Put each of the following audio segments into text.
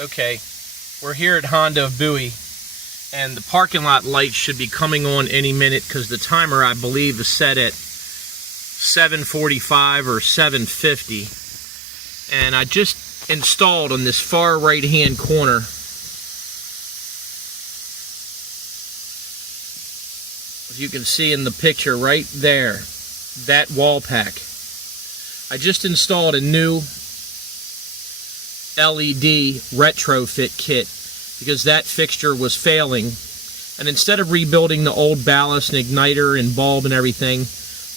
Okay, we're here at Honda of Bowie, and the parking lot lights should be coming on any minute because the timer, I believe, is set at 7:45 or 7:50. And I just installed on this far right-hand corner as you can see in the picture right there, that Wallpack. I just installed a new LED Retrofit kit because that fixture was failing, and instead of rebuilding the old ballast and igniter and bulb and everything,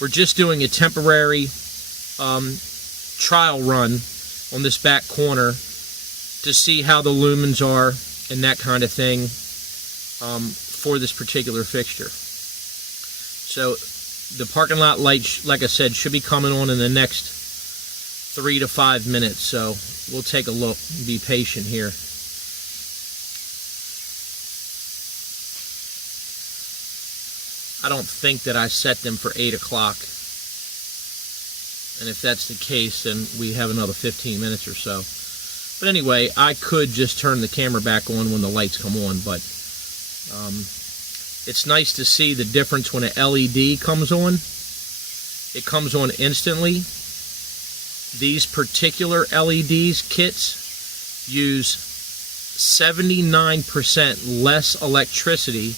we're just doing a temporary trial run on this back corner to see how the lumens are and that kind of thing for this particular fixture. So the parking lot light, like I said, should be coming on in the next 3 to 5 minutes, so we'll take a look and be patient here. I don't think that I set them for 8 o'clock, and if that's the case, then we have another 15 minutes or so. But anyway, I could just turn the camera back on when the lights come on, but it's nice to see the difference when an LED comes on. It comes on instantly. These particular LEDs kits use 79% less electricity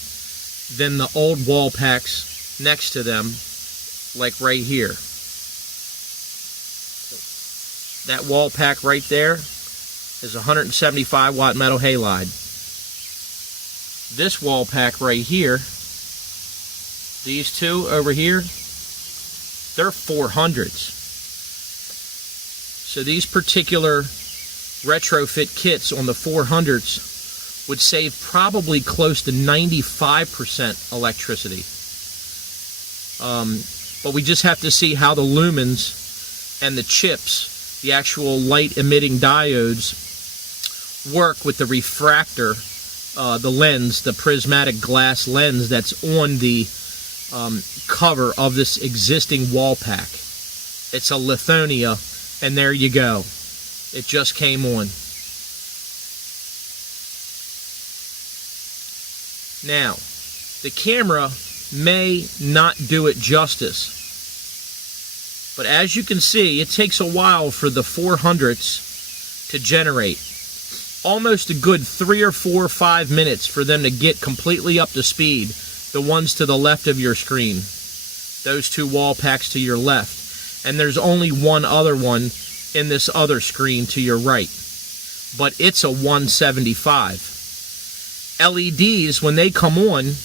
than the old Wallpacks next to them, like right here. That Wallpack right there is 175 watt metal halide. This Wallpack right here, these two over here, they're 400s. So these particular retrofit kits on the 400s would save probably close to 95% electricity. But we just have to see how the lumens and the chips, the actual light emitting diodes, work with the refractor, the lens, the prismatic glass lens that's on the cover of this existing Wallpack. It's a Lithonia. And there you go. It just came on. Now, the camera may not do it justice, but as you can see, it takes a while for the 400s to generate. Almost a good 3 or 4 or 5 minutes for them to get completely up to speed, the ones to the left of your screen. Those two Wallpacks to your left. And there's only one other one in this other screen to your right. But it's a 175. LEDs, when they come on,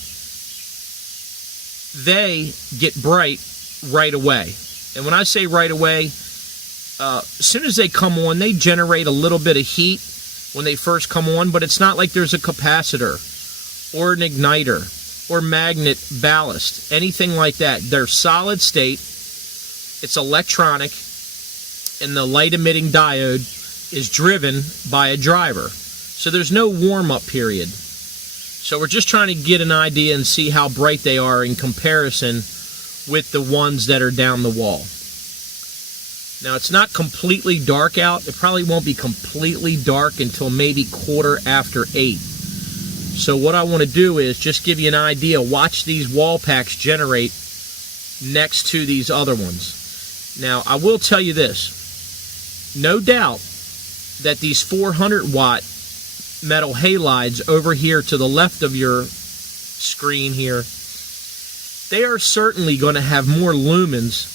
they get bright right away. And when I say right away, as soon as they come on, they generate a little bit of heat when they first come on, but it's not like there's a capacitor or an igniter or magnet ballast, anything like that. They're solid state. It's electronic, and the light emitting diode is driven by a driver. So there's no warm-up period. So we're just trying to get an idea and see how bright they are in comparison with the ones that are down the wall. Now, it's not completely dark out. It probably won't be completely dark until maybe 8:15. So what I want to do is just give you an idea. Watch these Wallpacks generate next to these other ones. Now, I will tell you this. No doubt that these 400 watt metal halides over here to the left of your screen here, they are certainly going to have more lumens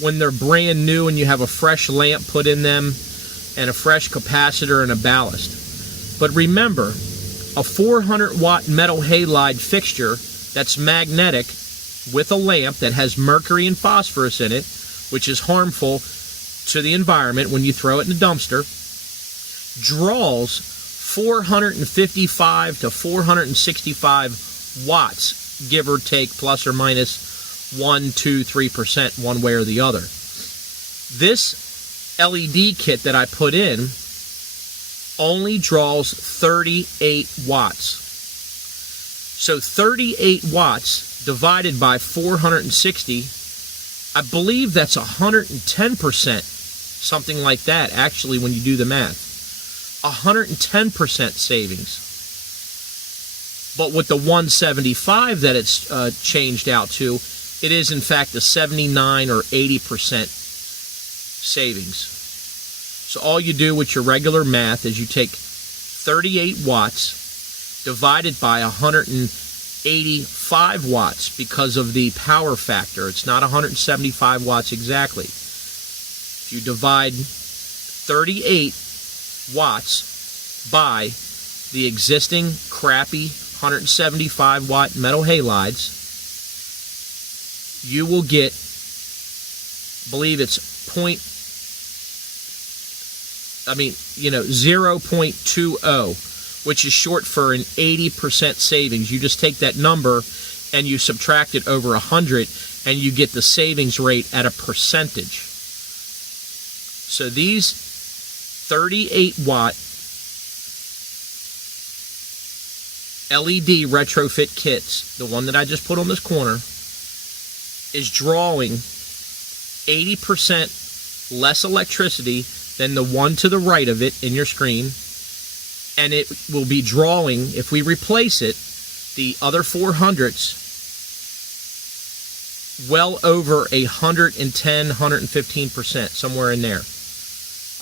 when they're brand new and you have a fresh lamp put in them and a fresh capacitor and a ballast. But remember, a 400 watt metal halide fixture that's magnetic with a lamp that has mercury and phosphorus in it, which is harmful to the environment when you throw it in the dumpster, draws 455 to 465 watts, give or take, plus or minus 1, 2, 3% one way or the other. This LED kit that I put in only draws 38 watts. So 38 watts divided by 460, I believe that's 110%, something like that, actually, when you do the math. 110% savings. But with the 175 that it's changed out to, it is in fact a 79 or 80% savings. So all you do with your regular math is you take 38 watts divided by 185 watts because of the power factor. It's not 175 watts exactly. If you divide 38 watts by the existing crappy 175 watt metal halides, you will get, I believe it's 0.20, which is short for an 80% savings. You just take that number and you subtract it over 100 and you get the savings rate at a percentage. So these 38 watt LED retrofit kits, the one that I just put on this corner, is drawing 80% less electricity than the one to the right of it in your screen, and it will be drawing, if we replace it, the other 400s, well over 110, 115%, somewhere in there.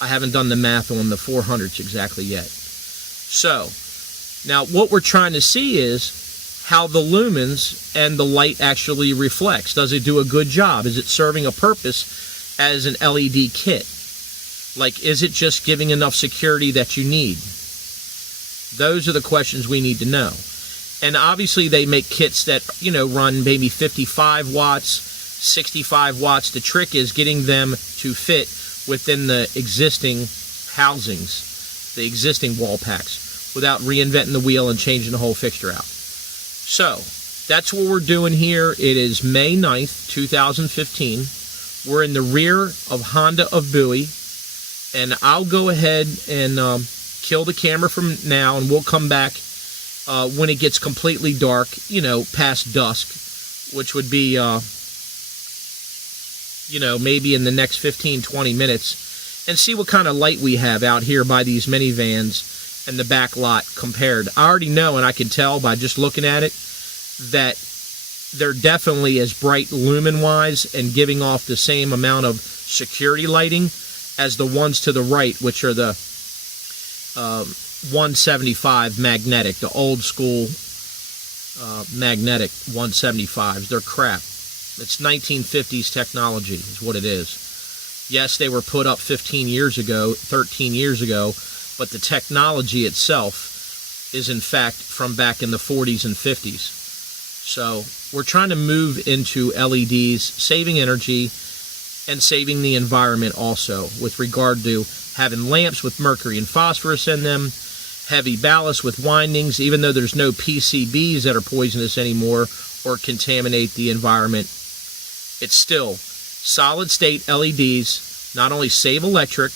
I haven't done the math on the 400s exactly yet. So, now what we're trying to see is how the lumens and the light actually reflects. Does it do a good job? Is it serving a purpose as an LED kit? Like, is it just giving enough security that you need? Those are the questions we need to know. And obviously they make kits that, run maybe 55 watts, 65 watts. The trick is getting them to fit within the existing housings, the existing wall packs, without reinventing the wheel and changing the whole fixture out. So, that's what we're doing here. It is May 9th, 2015. We're in the rear of Honda of Bowie, and I'll go ahead and kill the camera from now, and we'll come back when it gets completely dark, past dusk, which would be, maybe in the next 15-20 minutes, and see what kind of light we have out here by these minivans and the back lot compared. I already know, and I can tell by just looking at it, that they're definitely as bright lumen-wise and giving off the same amount of security lighting as the ones to the right, which are the 175 magnetic, the old school magnetic 175s. They're crap. It's 1950s technology is what it is. Yes, they were put up 15 years ago, 13 years ago, but the technology itself is in fact from back in the 40s and 50s. So we're trying to move into LEDs, saving energy and saving the environment also, with regard to having lamps with mercury and phosphorus in them, heavy ballast with windings, even though there's no PCBs that are poisonous anymore or contaminate the environment. It's still solid state LEDs, not only save electric,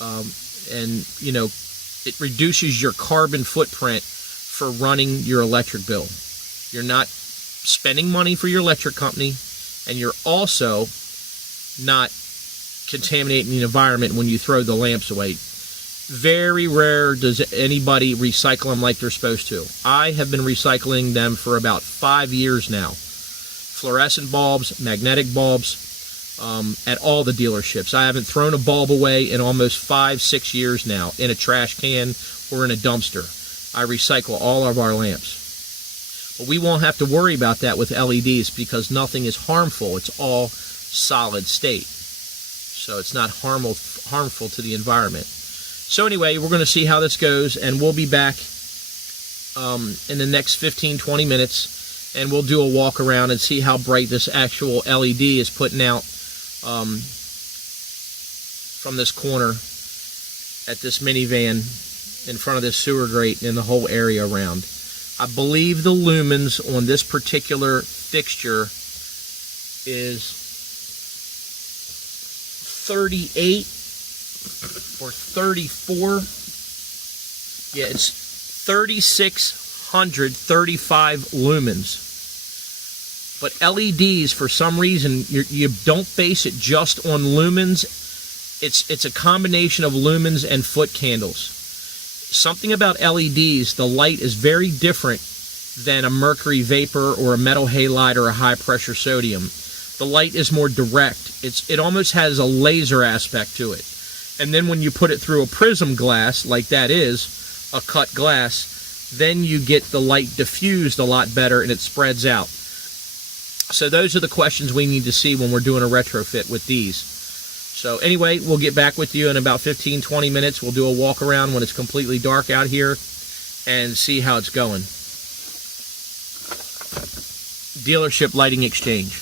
and it reduces your carbon footprint for running your electric bill. You're not spending money for your electric company, and you're also not contaminating the environment when you throw the lamps away. Very rare does anybody recycle them like they're supposed to. I have been recycling them for about 5 years now. Fluorescent bulbs, magnetic bulbs, at all the dealerships. I haven't thrown a bulb away in almost 5-6 years now, in a trash can or in a dumpster. I recycle all of our lamps. But we won't have to worry about that with LEDs because nothing is harmful. It's all solid state. So it's not harmful to the environment. So anyway, we're going to see how this goes, and we'll be back in the next 15-20 minutes, and we'll do a walk around and see how bright this actual LED is putting out from this corner at this minivan in front of this sewer grate and the whole area around. I believe the lumens on this particular fixture is 38 or 34. Yeah, it's 3,635 lumens. But LEDs, for some reason, you don't base it just on lumens. It's a combination of lumens and foot candles. something about LEDs, the light is very different than a mercury vapor or a metal halide or a high pressure sodium. The light is more direct. It almost has a laser aspect to it. And then when you put it through a prism glass, like that is, a cut glass, then you get the light diffused a lot better and it spreads out. So those are the questions we need to see when we're doing a retrofit with these. So anyway, we'll get back with you in about 15-20 minutes. We'll do a walk around when it's completely dark out here and see how it's going. Dealership lighting exchange.